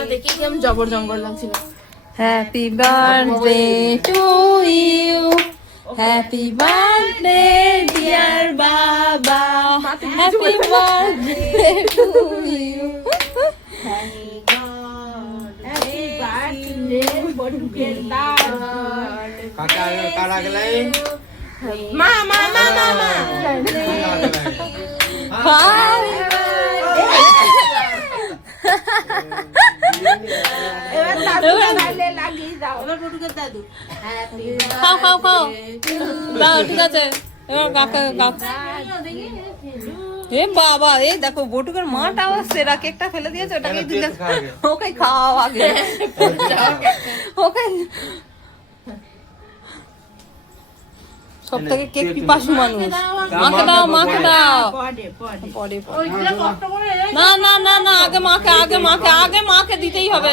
ওটা দেখে কি আমি জবর জঙ্গল লাগছিল। Happy birthday to you, happy birthday dear বাবা, হ্যাপি বার্থডে টু ইউ। মা মা মা মা মা খাও খাও খাও, দাও ঠিক আছে। এবার কাকে এ বাবা, এই দেখো বটুকের মাটা আসছে, এরা কেকটা ফেলে দিয়েছে, ওটাকে দিলে ওকে খাওয়াও আগে, ওকে সব থেকে কেক পিপাসু মানুষ। মাকে দাও, মাকে দাও, পরে না না না না, আগে মাকে, আগে মাকে, আগে মাকে দিতেই হবে।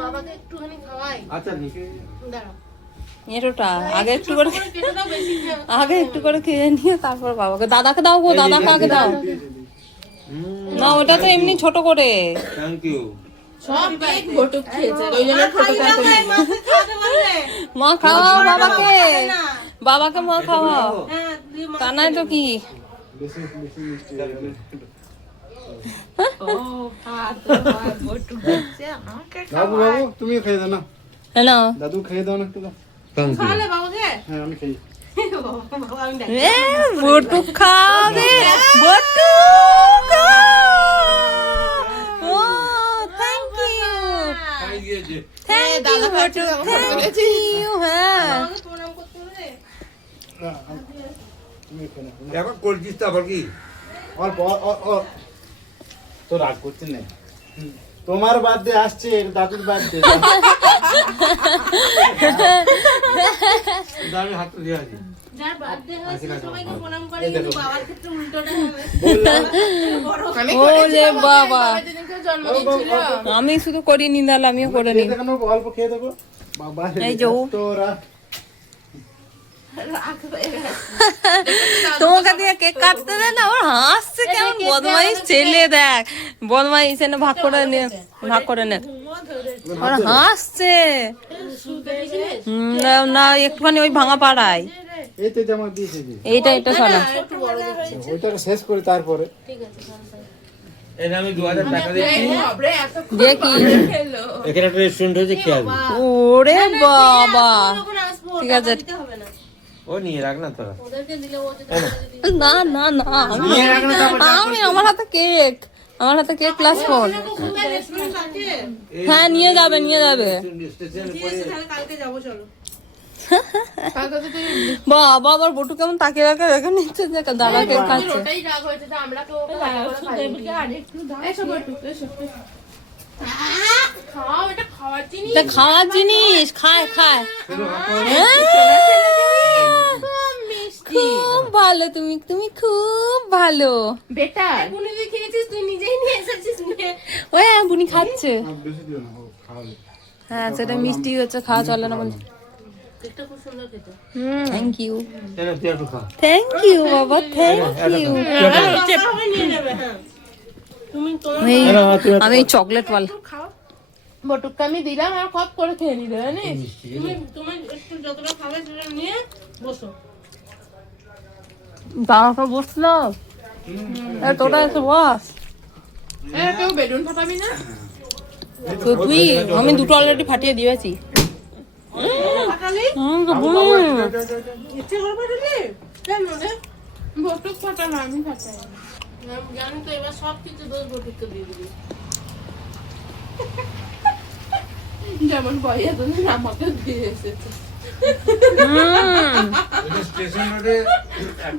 বাবাকে একটুখানি খাওয়াই। আচ্ছা এটোটা আগে একটু করে, আগে একটু করে খেয়ে নিয়ে তারপর বাবাকে। দাদাকে দাও গো, দাদাকে আগে দাও না, ওটা তো এমনি ছোট করে। Thank you. সব কেক বটুক খেয়েছে, ওই জন্য ছোট করে। মা খাওয়াও বাবাকে, বাবাকে মা খাওয়াও, তা নাই তো কি। বাবু বাবু তুমি খেয়ে দাও না, হ্যালো দাদু খেয়ে দাও না একটু দাও। খাওয়ালে বাবাকে? হ্যাঁ আমি খেয়ে। বটু খাবে, বটু ও thank you, thank you Batu, thank you. হ্যাঁ প্রণাম করতে হবে। তুমি খেয়ে নাও। দেখো করছিস তো আবার কি? অল্প তো রাগ করছেন না, তোমার বার্থডে আসছে, দাদুর বার্থডে। আমি হাত দিয়ে আছি। যার বার্থডে হয় সে সবাইকে প্রণাম করে, কিন্তু বাবার ক্ষেত্রে উল্টোটা হবে। ওরে বাবা, যেদিন কেউ জন্মদিন ছিল, আমি শুধু করিনি, তাহলে আমিও করে নি। খেয়ে দেখো না, অল্প খেয়ে দেখো বাবা। এই যে ও। তোরা তোমাকে দিয়ে কেক কাটতে দেয় না, ওর হাসছে কেমন বদমাইশ ছেলে, দেখ বদমাইশ এনে ভাগ করে নে, ভাগ করে নে, ওর হাসছে। না একটুখানি ওই ভাঙা পাড়ায়, এই তো জামা দিয়েছে কি, এইটা এটা সরা ওইটাকে শেষ করে তারপরে এই আমি 2000 টাকা দিচ্ছি। দেখি। এখানে একটা রেস্টুরেন্ট হয়েছে, খেয়াল। ওরে বাবা, ঠিক আছে। ও নিয়ে রাখ না তোরা। ওদেরকে দিলে ও না না না, আমি আমার হাতে কেক, আমার হাতে কেক প্লাস ফোন। রেস্টুরেন্ট আছে, হ্যাঁ নিয়ে যাবে, নিয়ে যাবে। স্টেশন পরে তাহলে কালকে যাবো, চলো। বাবা আবার বটু কেমন তাকিয়ে রাখে রেখে নিচ্ছে, যে দাদা কেক খাচ্ছে। ওটাই রাগ হয়েছে যে আমরা কেউ খাও, এটা খাওয়ার জিনিস। এটা খাওয়ার জিনিস, খায় খায়। খুব ভালো, তুমি তুমি খুব ভালো বেটা। বুনি তুই খেয়েছিস, তুই নিজেই নিয়ে এসেছিস নিয়ে। ওই বুনি খাচ্ছে। বেশি দিও না, ও খাওয়ালে। হ্যাঁ সেটা মিষ্টি হচ্ছে, খাওয়া চলে না বলছে। কেকটা খুব সুন্দর খেতে। থ্যাংক ইউ, কেন তুই একটু খা। থ্যাংক ইউ বাবা, থ্যাংক ইউ। নিয়ে নেবে, হ্যাঁ। তুমি তোমার আমি চকলেট ওয়ালা বটুককে আমি দিলাম, আর কপ করে খেয়ে নিলে, জানিস? তুমি একটু যতটা খাবে সেটা নিয়ে বসো। বাবা বসলো, তোরা এসে বস। কেউ বেলুন ফাটাবি না? তুই, আমি দুটো অলরেডি ফাটিয়ে দিয়েছি। ফাটালি? ইচ্ছে করে ফাটালি? কেন রে? বটুক ফাটানো, আমি ফাটাই। জানি তো, এবার সব কিছু দোষ বটুককে দিয়ে দিবি। যেমন বইয়া তো আমাকে দিয়ে এসেছে। স্টেশন রোডে